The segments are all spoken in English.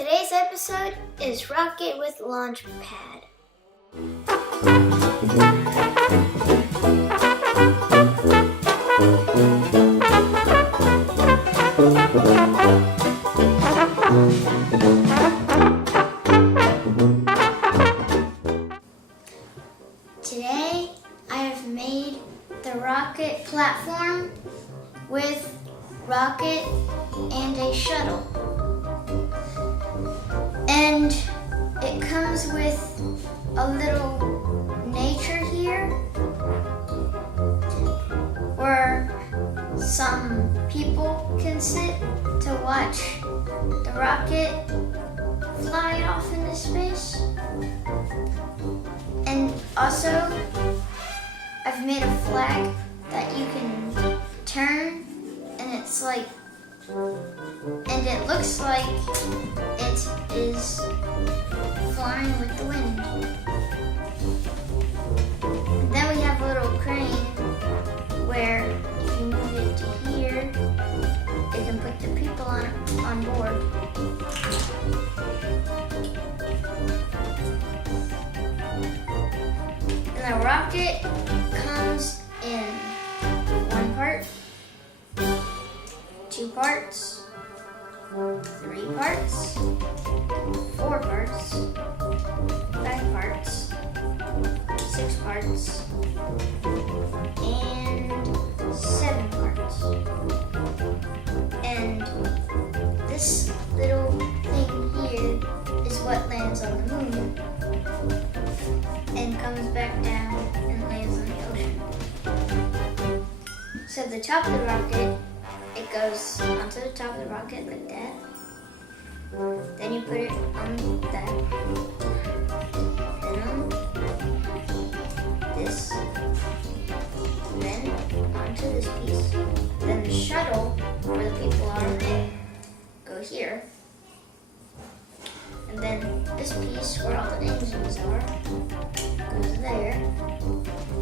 Today's episode is Rocket with Launchpad. Today I have made the rocket platform with rocket and a shuttle. And it comes with a little nature here where some people can sit to watch the rocket fly off into space. And also, I've made a flag that you can turn, and it's like, and it looks like it is flying with the wind. And then we have a little crane where if you move it to here, it can put the people on board. And the rocket comes in one part, 2 parts, 3 parts, 4 parts, 5 parts, 6 parts, and 7 parts. And this little thing here is what lands on the moon and comes back down and lands on the ocean. So the top of the rocket, it goes onto the top of the rocket like that. Then you put it on that. Then on this. And then onto this piece. Then the shuttle, where the people are, go here. And then this piece, where all the engines are, goes there.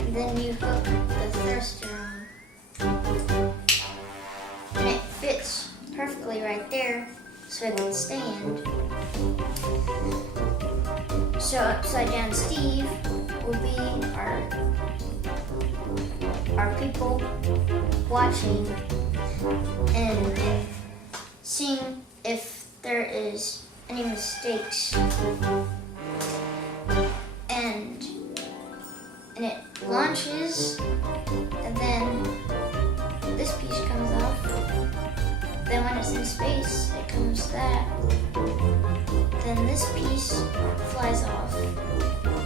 And then you hook the thruster on. And it fits perfectly right there so it can stand. So Upside Down Steve will be our people watching and seeing if there is any mistakes. And it launches, and then this piece comes off. Then when it's in space, it comes that. Then this piece flies off.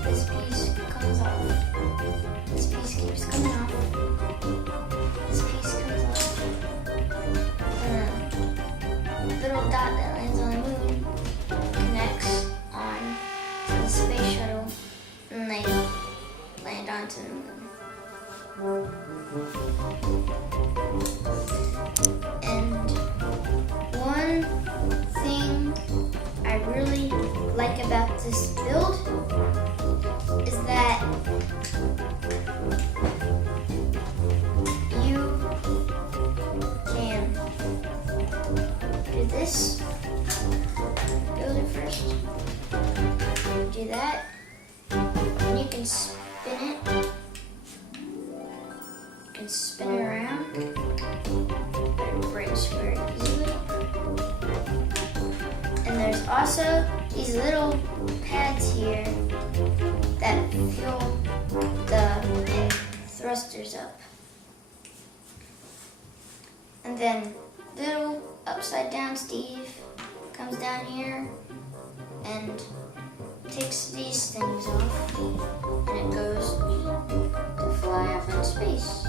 This piece comes off. This piece keeps coming off. This piece comes off. And the little dot that lands on the moon connects on to the space shuttle, and they land onto the moon. And one thing I really like about this build is that you can do this, build it first, do that, and you can spin it. You can spin it around, but it breaks very easily. And there's also these little pads here that fuel the thrusters up. And then little Upside Down Steve comes down here and takes these things off, and it goes to fly off in space.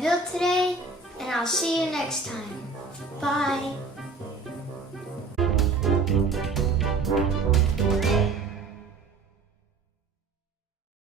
built today, and I'll see you next time. Bye.